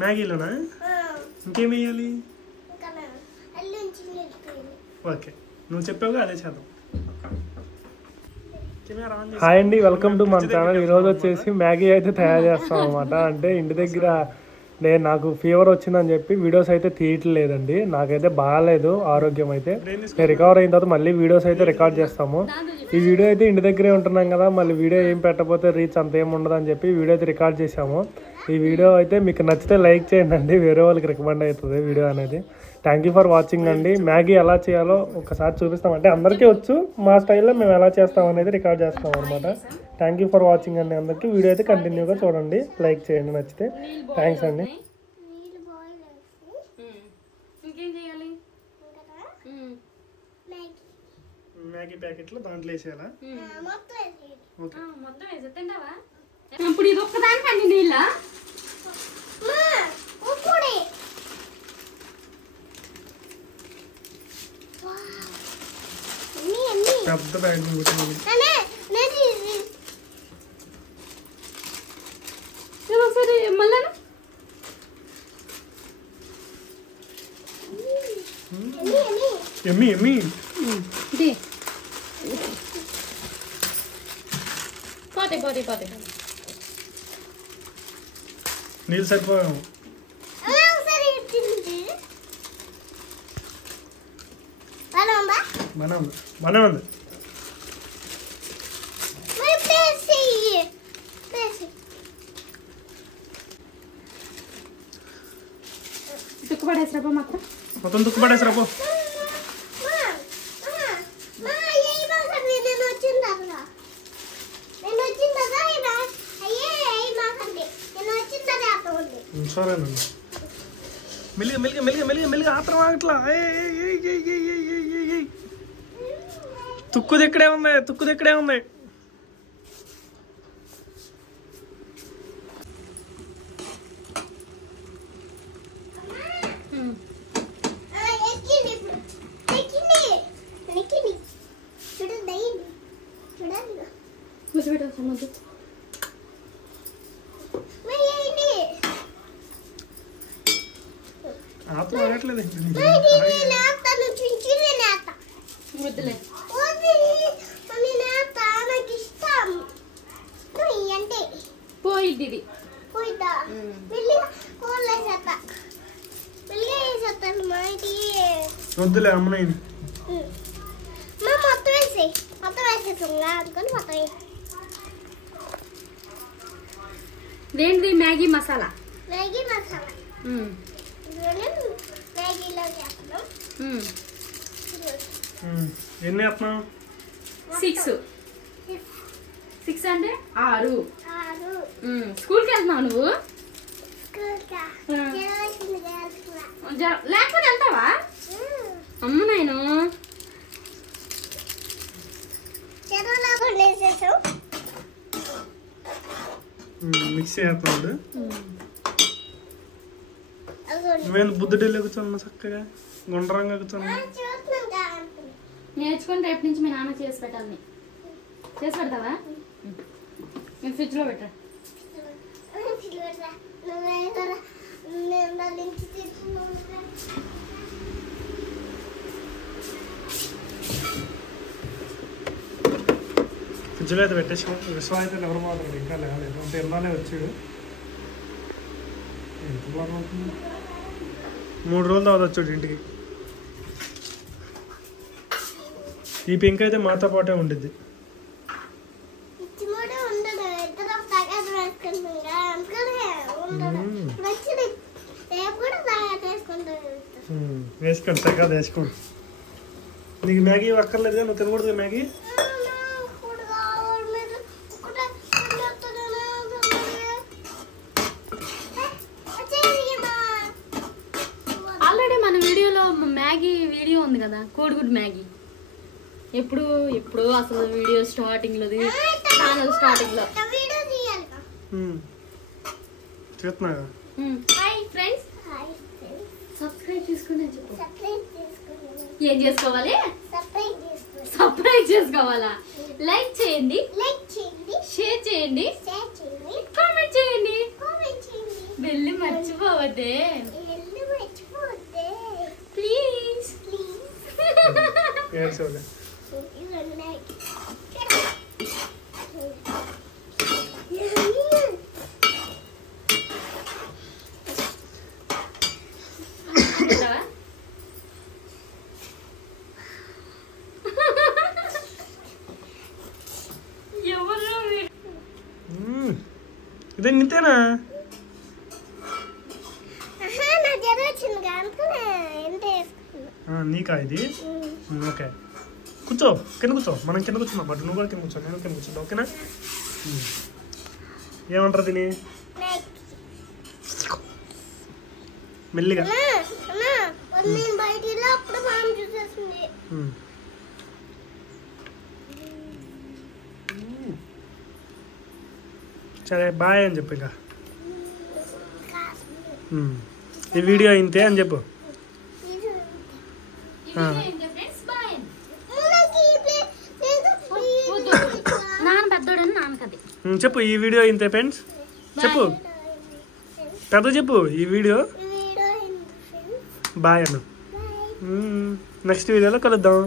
మ్యాగీలోనా ఇంకేం వేయాలి? ఓకే నువ్వు చెప్పావుగా అదే చేద్దాం. హాయ్ అండి, వెల్కమ్ టు మన ఛానల్. ఈరోజు వచ్చేసి మ్యాగీ అయితే తయారు చేస్తాం అనమాట. అంటే ఇంటి దగ్గర నాకు ఫీవర్ వచ్చిందని చెప్పి వీడియోస్ అయితే తీయట్లేదండి. నాకైతే బాగాలేదు ఆరోగ్యం అయితే. నేను రికవర్ అయిన తర్వాత మళ్ళీ వీడియోస్ అయితే రికార్డ్ చేస్తాము. ఈ వీడియో అయితే ఇంటి దగ్గరే ఉంటున్నాం కదా, మళ్ళీ వీడియో ఏం పెట్టకపోతే రీచ్ అంత ఏమి ఉండదు అని చెప్పి వీడియో అయితే రికార్డ్ చేసాము. ఈ వీడియో అయితే మీకు నచ్చితే లైక్ చేయండి అండి, వేరే వాళ్ళకి రికమెండ్ అవుతుంది వీడియో అనేది. థ్యాంక్ యూ ఫర్ వాచింగ్ అండి. మ్యాగీ ఎలా చేయాలో ఒకసారి చూపిస్తాం. అంటే అందరికీ వచ్చు, మా స్టైల్లో మేము ఎలా చేస్తాం అనేది రికార్డ్ చేస్తాం అనమాట. థ్యాంక్ యూ ఫర్ వాచింగ్ అండి అందరికీ. వీడియో అయితే కంటిన్యూగా చూడండి, లైక్ చేయండి నచ్చితే. థ్యాంక్స్ అండి. మ్యాగీ ప్యాకెట్లో దాంట్లో వేసేయాలా? ఇప్పుడు ఇది ఒక్కదానికండి నీళ్ళ పెద్ద బ్యాగ్ సరే మళ్ళా ఎమ్మి ఎమ్మి పోతే పోతే పోతే నీళ్ళు సరిపోయాము. బాగానే ఉంది. తుక్కుపడేసిరాపో మొత్తం తుక్కుపడేసిరాపో. సరేనండి. మెల్లిగా మెల్లిగా మెల్లిగా మెల్లిగా మెల్లిగా ఆత్రం ఆగట్లా. తుక్కుది ఇక్కడే ఉంది, తుక్కుది ఇక్కడే ఉంది. ఆత్రం ఆగట్లేదు. పోయిద్ది వద్దులే అమ్మనాయని. ఇదేంటిది? మ్యాగీ మసాలా. ఎన్ని వేస్తున్నావు? 6 అంటే 6. స్కూల్కి వెళ్తున్నావు నువ్వు? లేకపోతే వెళ్తావా? అమ్మ నాయను మిక్స్ చేస్తున్నాడు. నువ్వేందుకు బుద్ధుడిలో కూర్చోన్నా చక్కగా గుండ్రంగా కూర్చోన్నా? నేర్చుకుని రేపు నుంచి మీ నాన్న చేసి పెట్టాలి. చేసి పెడతావా? నేను ఫ్రిడ్జ్లో పెట్టా. ఫ్రిడ్జ్లో అయితే పెట్టేసాం. విశ్వం అయితే ఎవరు మాత్రం ఇంకా లేలేదు. అంటే ఇలానే వచ్చాడు. ఎంత బాగా ఉంటుంది. 3 రోజుల తర్వాత వచ్చాడు ఇంటికి. ఈ పింక్ అయితే మాతో పాటే ఉండిద్ది. వేసుకోండి సరిగ్గా వేసుకోండి. నీకు మ్యాగీ అక్కర్లేదుగా, నువ్వు తినకూడదు మ్యాగీ. ఆల్రెడీ మన వీడియోలో మ్యాగీ వీడియో ఉంది కదా, కోడిగుడ్ మ్యాగీ. ఎప్పుడు అసలు వీడియో స్టార్టింగ్ లో, ఛానల్ స్టార్టింగ్ లో హాయ్ ఫ్రెండ్స్, సబ్స్క్రైబ్ చేసుకోండి అని చెప్పు. ఏం చేసుకోవాలి? సబ్స్క్రైబ్ చేసుకోవాలా? లైక్ చేయండి, షేర్ చేయండి. చేయండి, కామెంట్ చేయండి, వెళ్ళి మర్చిపోవద్దే ప్లీజ్. ఇదే నింతేనా? నీకా ఇది? ఓకే, కూర్చో, కింద కూర్చో. మనం కింద కూర్చున్నాం బట్ నువ్వు కూడా కింద కూర్చో, నేను కింద కూర్చుంటా. ఓకేనా? ఏమంటారు దీని? మెల్లిగా. సరే బాయ్ అని చెప్పు. ఇంకా ఈ వీడియో ఇంతే అని చెప్పు. చెప్పు ఈ వీడియో ఇంతే ఫ్రెండ్స్. చెప్పు పెద్ద చెప్పు ఈ వీడియో బాయ్ అన్న. నెక్స్ట్ వీడియోలో కలుద్దాం.